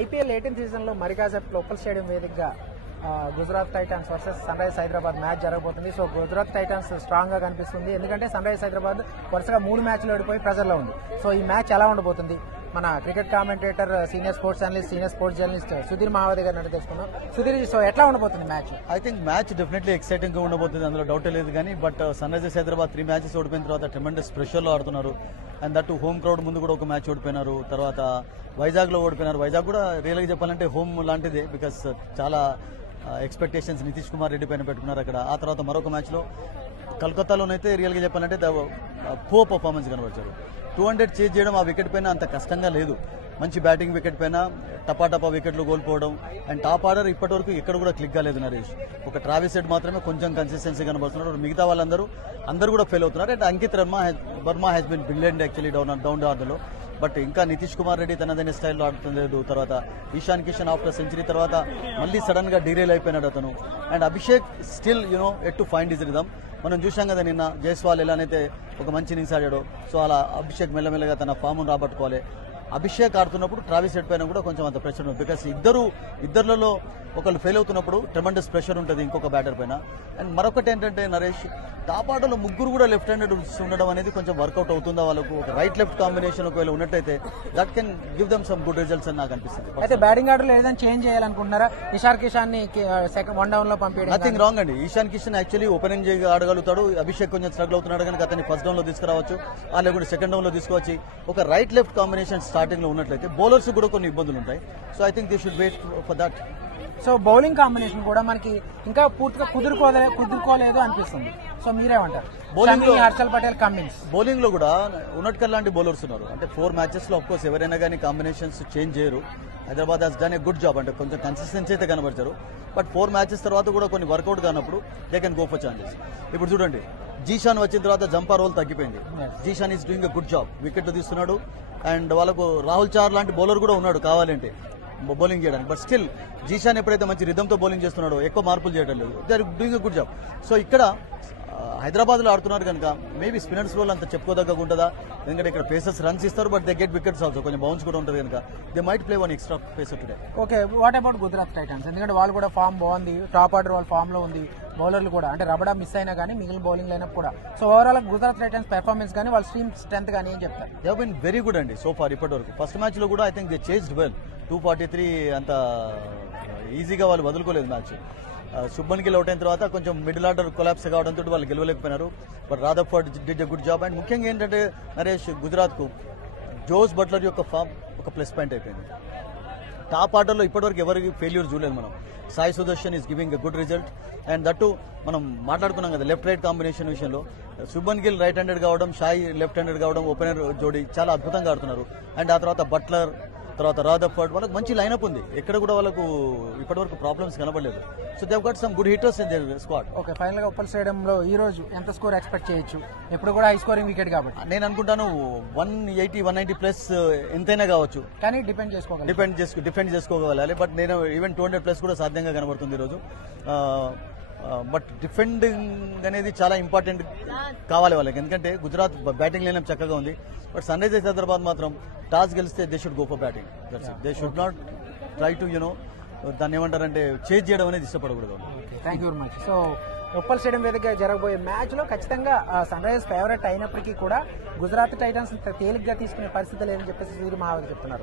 IPL 18th సీజన్లో మరికాసేపు local stadium వేదికగా Gujarat Titans versus sun rise Hyderabad match జరగబోతుంది. సో గుజరాత్ టైటాన్స్ స్ట్రాంగ్ గా కనిపిస్తుంది, ఎందుకంటే సన్ రైజ్ హైదరాబాద్ వరుసగా 3 మ్యాచ్లు ఓడిపోయి ప్రెజర్లో ఉంది. సో ఈ మ్యాచ్ ఎలా ఉండబోతుంది? మన cricket commentator, senior sports analyst, senior sports journalist Sudheer Mahavathi గారిని అడిగి తెలుసుకున్నాం. సుధీర్, సో ఎట్లా ఉండబోతుంది match? I think match definitely exciting గా ఉండబోతుంది, అందులో డౌట్ లేదు. కానీ but Sunrisers Hyderabad 3 matches ఓడిపోయిన తర్వాత ట్రెమెండస్ ప్రెషర్ లో ఆడుతున్నారు. అండ్ దట్ హోమ్ క్రౌడ్ ముందు కూడా ఒక మ్యాచ్ ఓడిపోయినారు, తర్వాత వైజాగ్ లో ఓడిపోయినారు. వైజాగ్ కూడా రియల్ గా చెప్పాలంటే హోమ్ లాంటిదే, బికాస్ చాలా ఎక్స్పెక్టేషన్స్ నితీష్ కుమార్ రెడ్డి పైన పెట్టుకున్నారు అక్కడ. ఆ తర్వాత మరొక మ్యాచ్ లో కలకత్తాలోనైతే రియల్ గా చెప్పాలంటే పూర్ పర్ఫార్మెన్స్ కనబరిచారు. 200 చేజ్ చేయడం ఆ వికెట్ పైన అంత కష్టంగా లేదు. మంచి బ్యాటింగ్ వికెట్ పైన టపా వికెట్లు కోల్పోవడం. అండ్ టాప్ ఆర్డర్ ఇప్పటి వరకు ఇక్కడ కూడా క్లిక్ కాలేదు నరేష్. ఒక ట్రావిస్ హెడ్ మాత్రమే కొంచెం కన్సిస్టెన్సీ కనబడుతున్నారు, మిగతా వాళ్ళందరూ కూడా ఫెయిల్ అవుతున్నారు. And Ankit Varma has been brilliant actually down ఆర్డర్లో. బట్ ఇంకా నితీష్ కుమార్ రెడ్డి తనదైన స్టైల్లో ఆడుతుంది. తర్వాత ఈశాన్ కిషన్ ఆఫ్టర్ సెంచరీ తర్వాత మళ్ళీ సడన్ గా డీరేల్ అయిపోయినాడు అతను. And Abhishek still at to find his rhythm. మనం చూసాం కదా నిన్న జైస్వాల్ ఎలానైతే ఒక మంచి ఇన్నింగ్స్ ఆడాడో, సో అలా అభిషేక్ మెల్లమెల్లగా తన ఫామ్ను రాబట్టుకోవాలి. అభిషేక్ ఆడుతున్నప్పుడు ట్రావిస్ హెడ్ పైన కూడా కొంచెం అంత ప్రెషర్ ఉంది, బికాస్ ఇద్దరులలో ఒకళ్ళు ఫెయిల్ అవుతున్నప్పుడు ట్రెమెండస్ ప్రెషర్ ఉంటుంది ఇంకొక బ్యాటర్ పైన. అండ్ మరొకటి ఏంటంటే నరేష్, టాప్ ఆర్డర్లో ముగ్గురు కూడా లెఫ్ట్ హ్యాండెడ్ ఉండడం అనేది కొంచెం వర్కౌట్ అవుతుందా వాళ్ళకు? ఒక రైట్ లెఫ్ట్ కాంబినేషన్ ఒకవేళ ఉన్నట్టయితే that can give them some good results అని నాకు అనిపిస్తుంది. అయితే బ్యాటింగ్ ఆర్డర్ ఏదైనా చేంజ్ చేయాలనుకుంటున్నారా? ఇషాన్ కిషాన్ ని వన్ డౌన్ లో పంపించడం నథింగ్ రాంగ్ అండి. ఈశాన్ కిషన్ యాక్చువల్లీ ఓపెనింగ్ ఆడగలుగుతాడు. అభిషేక్ కొంచెం స్ట్రగుల్ అవుతున్నాడు కనుక అతన్ని ఫస్ట్ డౌన్ లో తీసుకురావచ్చు, లేకుంటే సెకండ్ డౌన్ లో తీసుకువచ్చి ఒక రైట్ లెఫ్ట్ కాంబినేషన్ స్టార్టింగ్ లో ఉన్నట్లయితే బౌలర్స్ కూడా కొన్ని ఇబ్బందులు ఉంటాయి. So I think they should wait for that. So bowling combination కూడా మనకి ఇంకా పూర్తిగా కుదురుకోలేదు అనిపిస్తుంది. సో మీరేమంటారు? బౌలింగ్ లో హర్షల్ పటేల్, కమిన్స్ బౌలింగ్ లో కూడా ఉన్నట్కర్ లాంటి బౌలర్స్ ఉన్నారు. అంటే 4 మ్యాచెస్ లో అఫ్కోర్స్ ఎవరైనా కానీ కాంబినేషన్స్ చేంజ్ చేయరు. Hyderabad has done a good job, అంటే కొంచెం కన్సిస్టెన్సీ అయితే కనబరిచారు. బట్ 4 మ్యాచెస్ తర్వాత కూడా కొన్ని వర్కౌట్ కానప్పుడు they can go for chances. ఇప్పుడు చూడండి, జీషాన్ వచ్చిన తర్వాత జంపా రోల్ తగ్గిపోయింది. Zeeshan is doing a good job, వికెట్లు తీస్తున్నాడు. అండ్ వాళ్ళకు రాహుల్ చార్ లాంటి బౌలర్ కూడా ఉన్నాడు కావాలంటే బౌలింగ్ చేయడానికి. బట్ స్టిల్ జీషాన్ ఎప్పుడైతే మంచి రిథంతో బౌలింగ్ చేస్తున్నాడో ఎక్కువ మార్పులు చేయడం లేదు. They are doing a good job. So ఇక్కడ హైదరాబాద్ లో ఆడుతున్నారు కనుక మేబీ స్పిన్నర్స్ రోల్ అంత చెప్పుకోదగ్గ ఉంటుందా? ఎందుకంటే ఇక్కడ పేసర్స్ రన్స్ ఇస్తారు, but they get wickets also, కొంచెం బౌన్స్ కూడా ఉంటుంది కనుక they might play one extra pacer today. Okay, what about Gujarat Titans? ఎందుకంటే వాళ్ళు కూడా ఫామ్ బాగుంది, టాప్ ఆర్డర్ వాళ్ళ ఫామ్ లో ఉంది. బౌలర్లు కూడా అంటే రబడా మిస్ అయినా కానీ మిగిలిన బౌలింగ్ లైనప్ కూడా. So overall Gujarat Titans performance కానీ వాళ్ళ టీమ్ స్ట్రెంత్ కానీ ఏం చెప్తారు? They have been very good అండి సో ఫార్ ఇప్పటి వరకు. ఫస్ట్ మ్యాచ్ లో కూడా I think they chased well. 243 అంత ఈజీగా వాళ్ళు వదులుకోలేదు మ్యాచ్. శుభ్మన్ గిల్ అవుట్ అయిన తర్వాత కొంచెం మిడిల్ ఆర్డర్ కొలాప్స్ కావడంతో వాళ్ళు గెలవలేకపోయినారు. But Rutherford did a good job. And ముఖ్యంగా ఏంటంటే నరేష్, గుజరాత్ కు జోస్ బట్లర్ యొక్క ఫామ్ ఒక ప్లస్ పాయింట్ అయిపోయింది. టాప్ ఆర్డర్లో ఇప్పటివరకు ఎవరికి ఫెయిల్యూర్ చూడలేదు మనం. Sai Sudarshan is giving a good result. And that మనం మాట్లాడుకున్నాం కదా లెఫ్ట్ రైట్ కాంబినేషన్ విషయంలో. శుభ్మన్ గిల్ రైట్ హ్యాండెడ్ కావడం, షాయి లెఫ్ట్ హ్యాండెడ్ కావడం, ఓపెనర్ జోడీ చాలా అద్భుతంగా ఆడుతున్నారు. అండ్ ఆ తర్వాత బట్లర్, తర్వాత రాదర్ఫోర్డ్, వాళ్ళకి మంచి లైనప్ ఉంది. ఎక్కడ కూడా వాళ్ళకు ఇప్పటివరకు ప్రాబ్లమ్స్ కనబడలేదు. So they have got some good hitters in there squad. Okay, final గా ఉప్పల్ స్టేడియంలో ఈ రోజు ఎంత స్కోర్ ఎక్స్పెక్ట్ చేయొచ్చు? ఎప్పుడు కూడా హై స్కోరింగ్ వికెట్ కాబట్టి నేను అనుకుంటాను 180, 190 ప్లస్ ఎంతైనా కావచ్చు, కానీ డిఫెండ్ చేసుకోగలాలి. బట్ నేను ఈవెన్ 200 ప్లస్ కూడా సాధ్యంగా కనబడుతుంది ఈరోజు. బట్ డిఫెండింగ్ అనేది చాలా ఇంపార్టెంట్ కావాలి వాళ్ళకి, ఎందుకంటే గుజరాత్ బ్యాటింగ్ లైనప్ చక్కగా ఉంది. బట్ సన్ రైజర్స్ హైదరాబాద్ మాత్రం టాస్ గెలిస్తే they should go for batting. They should not try to దాన్ని ఏమంటారంటే చేజ్ చేయడం అనేది ఇష్టపడకూడదు. Thank you very much. So Uppal stadium వేదికగా జరగబోయే మ్యాచ్ లో ఖచ్చితంగా సన్ రైజర్స్ ఫేవరెట్ అయినప్పటికీ కూడా గుజరాత్ టైటన్స్ తేలిగ్గా తీసుకునే పరిస్థితి లేదని చెప్పేసి సూర్య మహావతి చెప్తున్నారు.